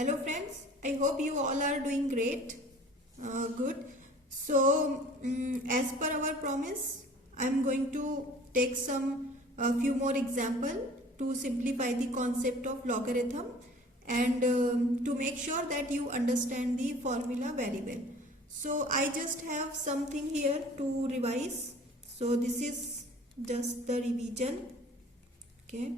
Hello friends, I hope you all are doing great. Good. So as per our promise, I am going to take a few more example to simplify the concept of logarithm and to make sure that you understand the formula very well. So I just have something here to revise. So this is just the revision. Okay.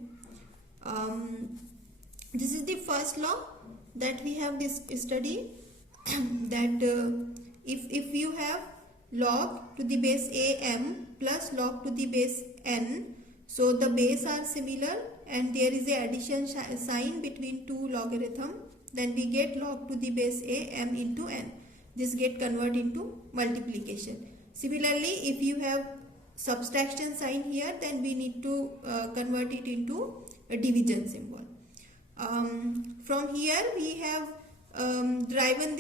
This is the first law that we have this study that if you have log to the base a m plus log to the base n, so the base are similar and there is a addition sign between two logarithm, then we get log to the base a m into n. This get converted into multiplication. Similarly, if you have subtraction sign here, then we need to convert it into a division symbol. From here we have derived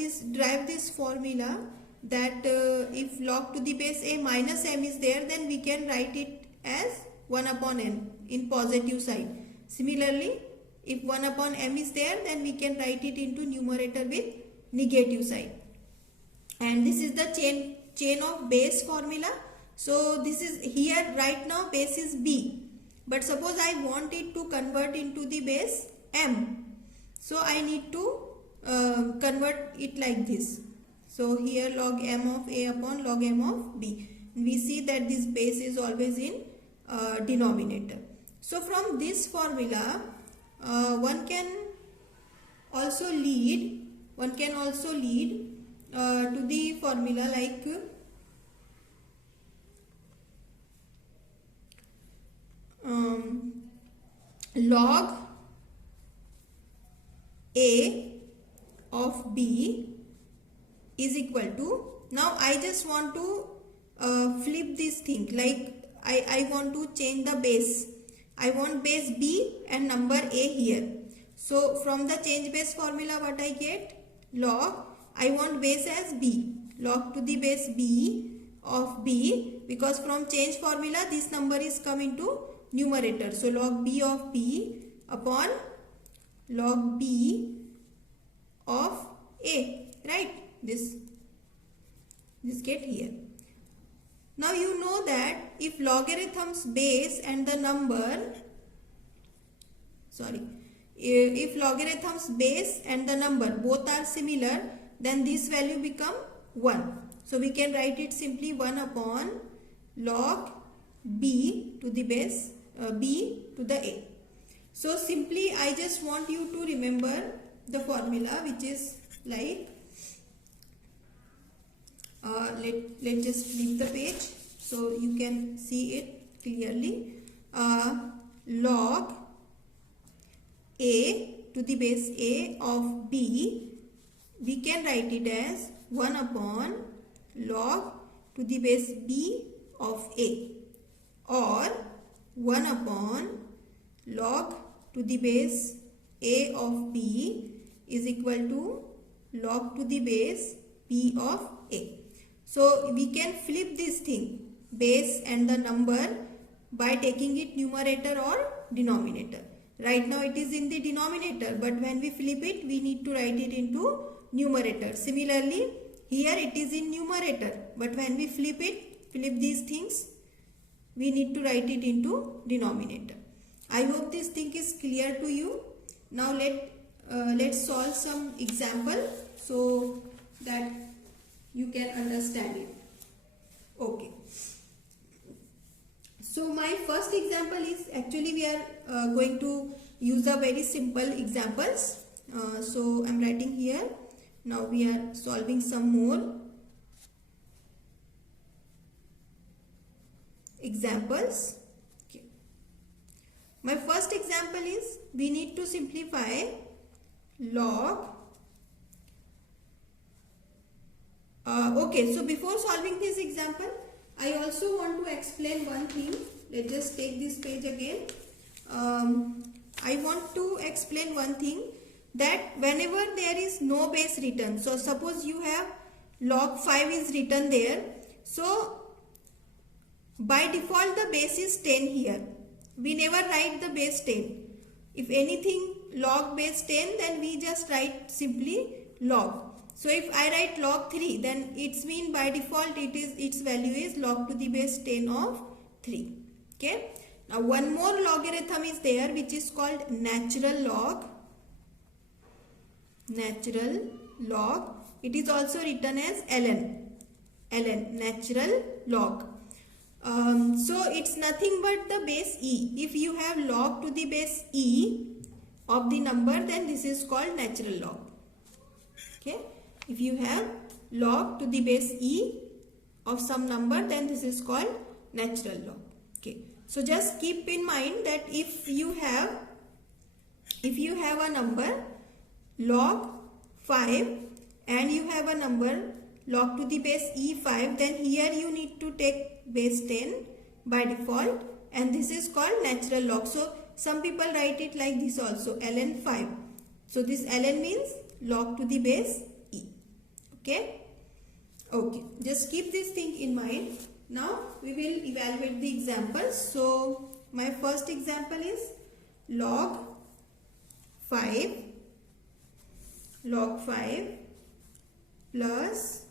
this formula that if log to the base a minus m is there, then we can write it as 1 upon n in positive side. Similarly, if 1 upon m is there, then we can write it into numerator with negative side. And this is the chain of base formula. So this is here right now base is b, but suppose I want it to convert into the base m, so I need to convert it like this. So here log m of a upon log m of b. We see that this base is always in denominator. So from this formula one can also lead to the formula like log a of b is equal to, now I just want to flip this thing, like I want to change the base. I want base b and number a here. So from the change base formula what I get? Log, I want base as b, log to the base b of b, because from change formula this number is come into numerator. So log b of b upon log b of a, right? This get here. Now you know that if logarithm's base and the number, if logarithm's base and the number both are similar, then this value become 1. So we can write it simply 1 upon log b to the base b to the a. So simply I just want you to remember the formula, which is like let's just flip the page so you can see it clearly. Log a to the base a of b, we can write it as 1 upon log to the base b of a, or 1 upon log to the base a of b is equal to log to the base b of a. So we can flip this thing, base and the number, by taking it numerator or denominator. Right now it is in the denominator, but when we flip it, we need to write it into numerator. Similarly, here it is in numerator, but when we flip these things, we need to write it into denominator. I hope this thing is clear to you. Now let's solve some example so that you can understand it. Okay. So my first example is, actually we are going to use a very simple examples. So I'm writing here. Now we are solving some more examples. Okay. My first example is, we need to simplify log. Okay, so before solving this example, I also want to explain one thing. Let's just take this page again. I want to explain one thing, that whenever there is no base written, so suppose you have log 5 is written there, so by default the base is 10 here. We never write the base 10. If anything log base 10, then we just write simply log. So if I write log 3, then it's mean by default its value is log to the base 10 of 3. Okay. Now one more logarithm is there, which is called natural log. Natural log. It is also written as ln. ln, natural log. So it's nothing but the base e. If you have log to the base e of the number, then this is called natural log. Okay. If you have log to the base e of some number, then this is called natural log. Okay. So just keep in mind that if you have a number log 5 and you have a number log to the base e5, then here you need to take base 10 by default, and this is called natural log. So some people write it like this also, ln 5. So this ln means log to the base e. Okay. Okay. Just keep this thing in mind. Now we will evaluate the examples. So my first example is log 5 plus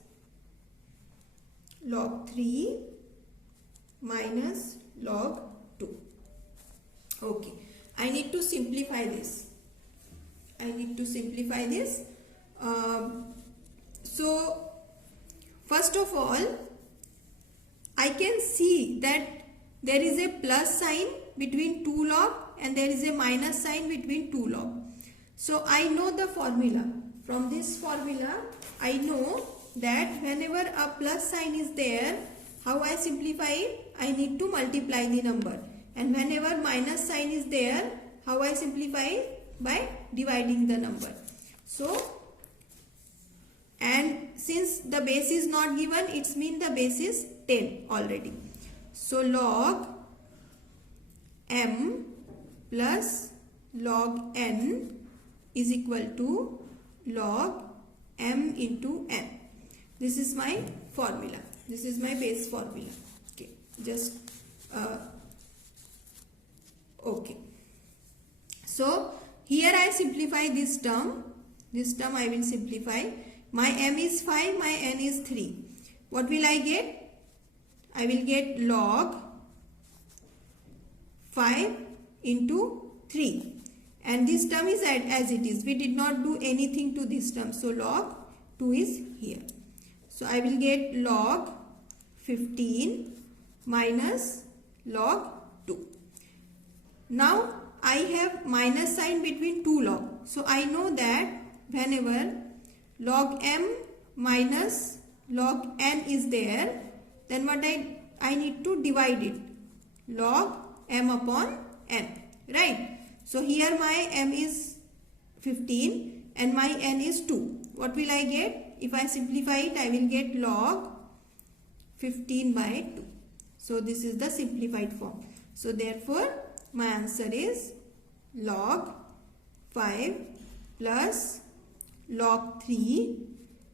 log 3 minus log 2. Okay, I need to simplify this. So first of all, I can see that there is a plus sign between 2 log and there is a minus sign between 2 log. So I know the formula. From this formula, I know that whenever a plus sign is there, how I simplify it? I need to multiply the number. And whenever minus sign is there, how I simplify it? By dividing the number. So, and since the base is not given, it means the base is 10 already. So log m plus log n is equal to log m into n. This is my formula. This is my base formula. Okay, just okay. So here I simplify this term. This term I will simplify. My m is 5, my n is 3. What will I get? I will get log 5 into 3. And this term is as it is. We did not do anything to this term. So log 2 is here. So I will get log 15 minus log 2. Now I have minus sign between 2 log. So I know that whenever log m minus log n is there, then what I need to divide it. Log m upon n. Right? So here my m is 15 and my n is 2. What will I get? If I simplify it, I will get log 15 by 2. So this is the simplified form. So therefore my answer is log 5 plus log 3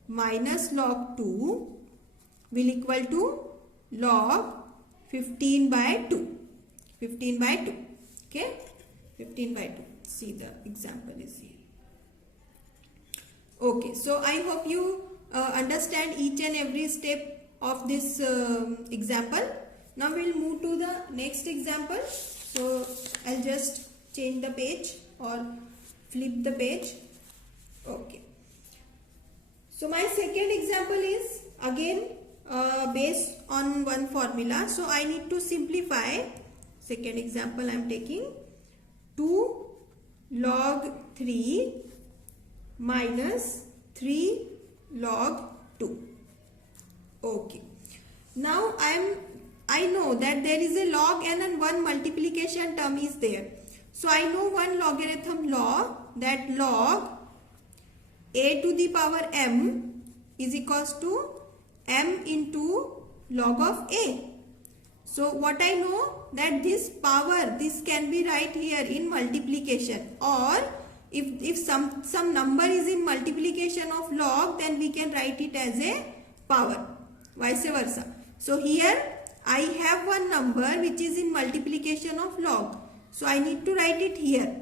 minus log 2 will equal to log 15 by 2. 15 by 2. Okay? 15 by 2. See, the example is here. Okay, so I hope you understand each and every step of this example. Now we will move to the next example. So I'll just change the page or flip the page. Okay. So my second example is again based on one formula. So I need to simplify. Second example I am taking 2 log 3 minus 3 log 2. Okay. Now I know that there is a log and then one multiplication term is there. So I know one logarithm law, that log a to the power m is equals to m into log of a. So what I know, that this power, this can be right here in multiplication, or if some number is in multiplication of log, then we can write it as a power, vice versa. So here I have one number which is in multiplication of log. So I need to write it here.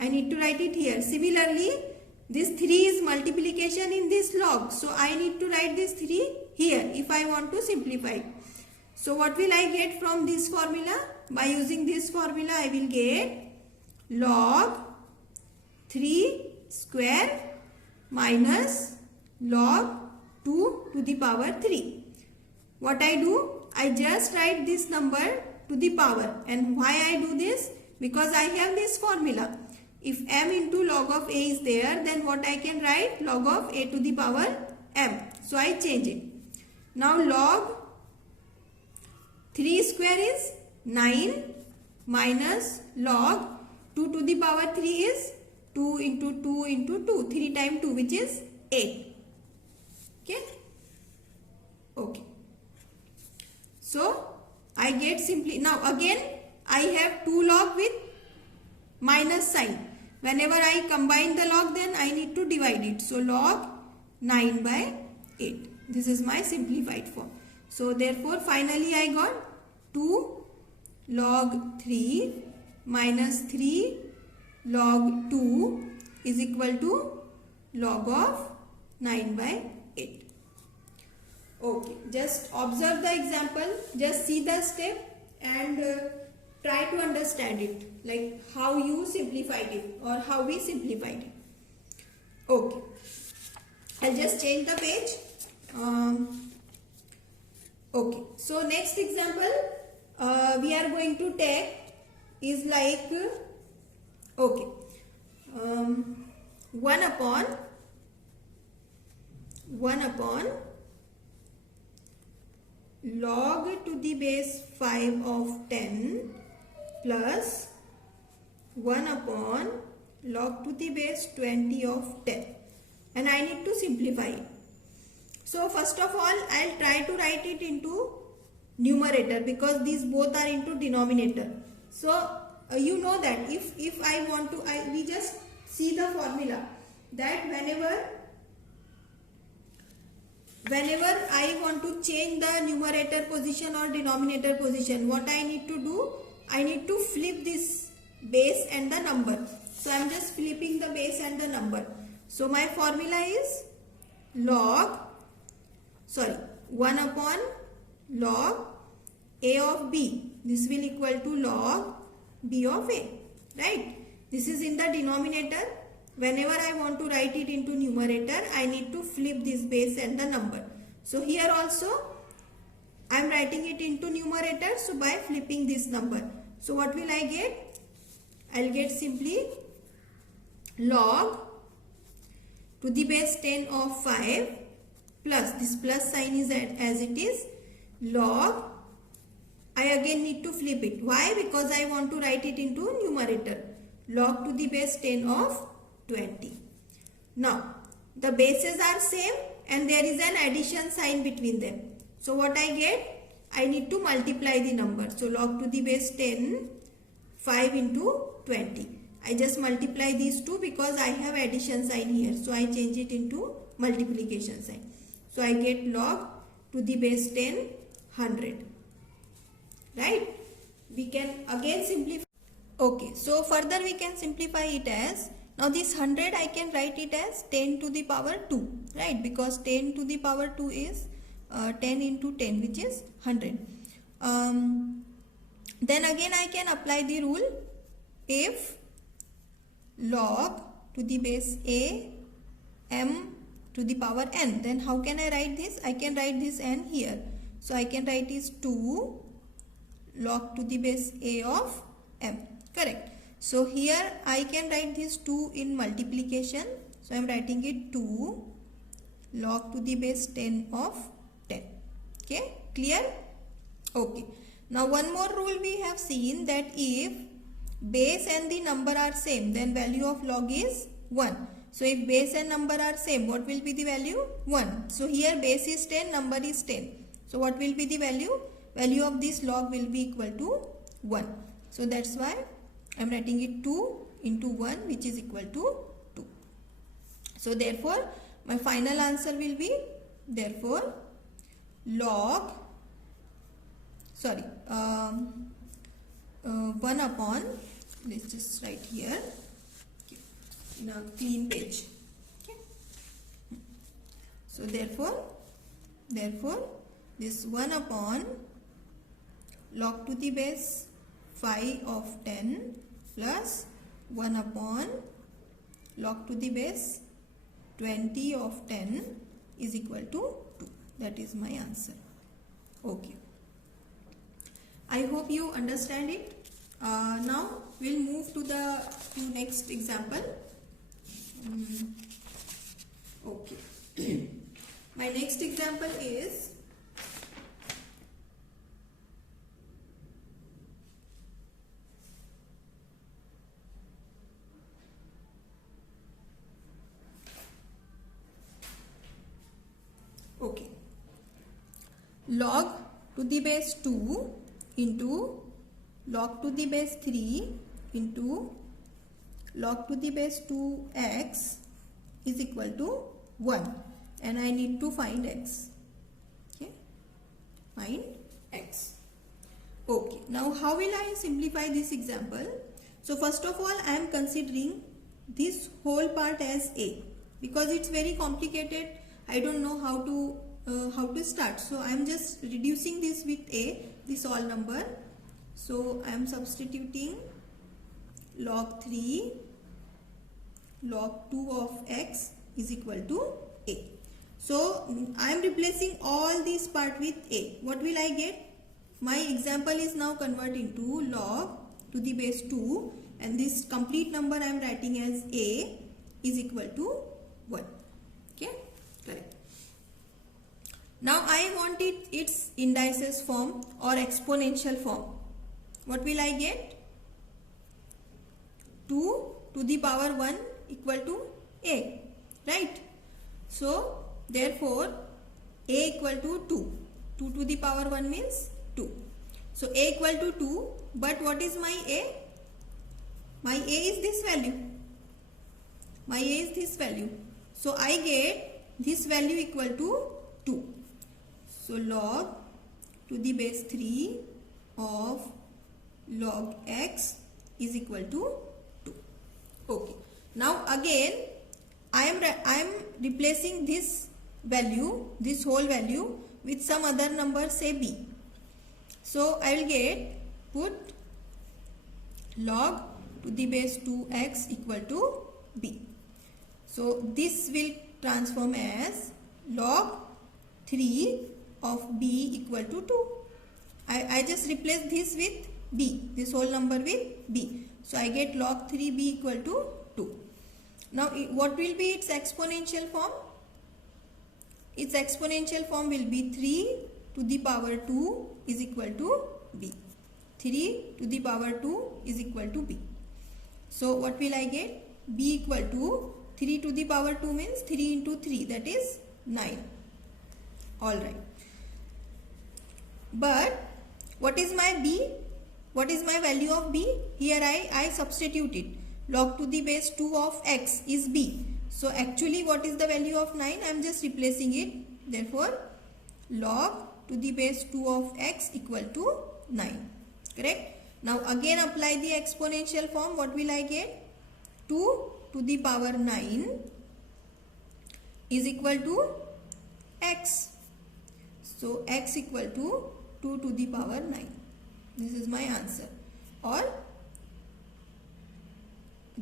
I need to write it here. Similarly, this 3 is multiplication in this log. So I need to write this 3 here if I want to simplify. So what will I get from this formula? By using this formula, I will get log 3 square minus log 2 to the power 3. What I do? I just write this number to the power. And why I do this? Because I have this formula. If m into log of a is there, then what I can write? Log of a to the power m. So I change it. Now log 3 square is 9 minus log 2 to the power 3 is 2 into 2 into 2. 3 times 2, which is 8. Okay. Okay. So I get simply, now again I have 2 log with minus sign. Whenever I combine the log, then I need to divide it. So log 9 by 8. This is my simplified form. So therefore finally I got 2 log 3 minus 3 log 2 is equal to log of 9 by 8. Okay, just observe the example, just see the step and try to understand it, like how you simplified it or how we simplified it. Okay, I'll just change the page. Okay, so next example we are going to take is like, okay, 1 upon log to the base 5 of 10 plus 1 upon log to the base 20 of 10, and I need to simplify it. So first of all, I'll try to write it into numerator because these both are into denominator. So you know that if I want to, we just see the formula that whenever I want to change the numerator position or denominator position, what I need to do? I need to flip this base and the number. So I am just flipping the base and the number. So my formula is 1 upon log a of b. This will equal to log b of a. Right? This is in the denominator. Whenever I want to write it into numerator, I need to flip this base and the number. So here also I am writing it into numerator, so by flipping this number. So what will I get? I will get simply log to the base 10 of 5 plus, this plus sign is as it is, log, I again need to flip it. Why? Because I want to write it into numerator. Log to the base 10 of 20. Now the bases are same and there is an addition sign between them. So what I get? I need to multiply the number. So log to the base 10, 5 into 20. I just multiply these two because I have addition sign here. So I change it into multiplication sign. So I get log to the base 10, 100. Right? We can again simplify. Okay, so further we can simplify it as, now this 100 I can write it as 10 to the power 2, right? Because 10 to the power 2 is 10 into 10, which is 100. Then again I can apply the rule, if log to the base a m to the power n, then how can I write this? I can write this n here. So I can write is 2 log to the base a of m. Correct. So here I can write this 2 in multiplication. So I am writing it 2 log to the base 10 of 10. Okay, clear? Okay. Now one more rule we have seen, that if base and the number are same, then value of log is 1. So if base and number are same, what will be the value? 1. So here base is 10, number is 10. So what will be the value? Value of this log will be equal to 1. So that's why I am writing it 2 into 1, which is equal to 2. So therefore my final answer will be, therefore log 1 upon, let's just write here, in a clean page. Okay. So therefore this 1 upon log to the base 5 of 10 plus 1 upon log to the base 20 of 10 is equal to 2. That is my answer. Okay. I hope you understand it. Now we'll move to the next example. Okay. My next example is log to the base 2 into log to the base 3 into log to the base 2x is equal to 1, and I need to find x. Okay, find x. Okay, now how will I simplify this example? So first of all, I am considering this whole part as a, because it's very complicated. I don't know how to start, so I am just reducing this with a, this all number. So I am substituting log 3 log 2 of x is equal to a. So I am replacing all this part with a. What will I get? My example is now converted into log to the base 2, and this complete number I am writing as a is equal to 1. Okay, correct. Now I want its indices form or exponential form. What will I get? 2 to the power 1 equal to a, right? So therefore a equal to 2. 2 to the power 1 means 2. So a equal to 2, but what is my a? My a is this value. My a is this value. So I get this value equal to 2. So log to the base 3 of log x is equal to 2. Okay. Now again I am replacing this value, this whole value, with some other number, say b. So I will get, put log to the base 2x equal to b. So this will transform as log 3 of b equal to 2. I just replace this with b, this whole number with b. So I get log 3b equal to 2. Now what will be its exponential form? Its exponential form will be 3 to the power 2 is equal to b. 3 to the power 2 is equal to b. So what will I get? b equal to 3 to the power 2 means 3 into 3, that is 9. Alright. But what is my b? What is my value of b? Here I substitute it. Log to the base 2 of x is b. So actually what is the value of 9? I am just replacing it. Therefore log to the base 2 of x equal to 9. Correct? Now again apply the exponential form. What will I get? 2 to the power 9 is equal to x. So x equal to 2 to the power 9. This is my answer. Or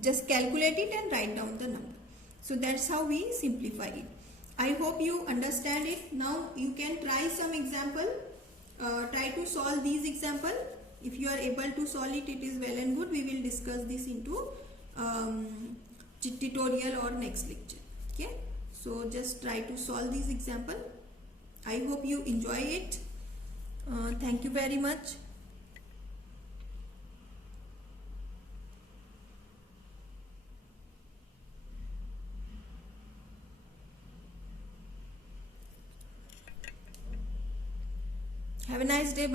just calculate it and write down the number. So that's how we simplify it. I hope you understand it. Now you can try some example. Try to solve these example. If you are able to solve it, it is well and good. We will discuss this into tutorial or next lecture. Okay. So just try to solve these example. I hope you enjoy it. Thank you very much. Have a nice day.